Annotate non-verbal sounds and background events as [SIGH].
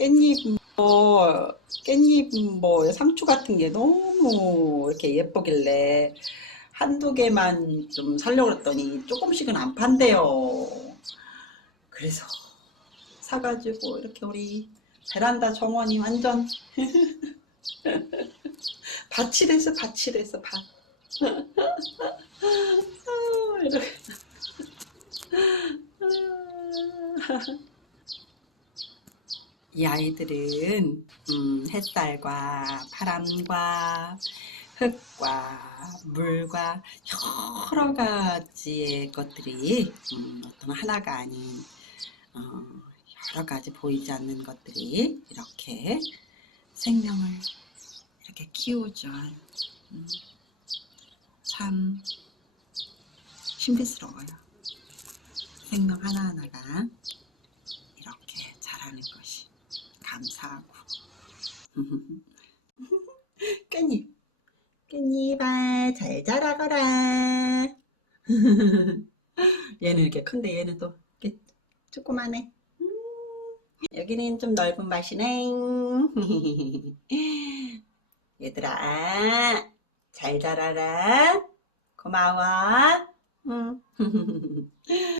깻잎 뭐 깻잎 뭐 상추 같은 게 너무 이렇게 예쁘길래 한두 개만 좀 살려고 그랬더니 조금씩은 안 판대요. 그래서 사가지고 이렇게 우리 베란다 정원이 완전 밭이 됐어 밭이 됐어 밭. 아, 이렇게. 이 아이들은 음, 햇살과 바람과 흙과 물과 여러 가지의 것들이 음, 어떤 하나가 아닌 어, 여러 가지 보이지 않는 것들이 이렇게 생명을 이렇게 키우죠. 음, 참 신비스러워요. 생명 하나하나가 감사하고. [LAUGHS] 깻잎. 깻잎아 잘 자라거라. [LAUGHS] 얘는 이렇게 큰데 얘는 또 이렇게 조그만해. 음, 여기는 좀 넓은 밭이네. [LAUGHS] 얘들아 잘 자라라. 고마워. 응.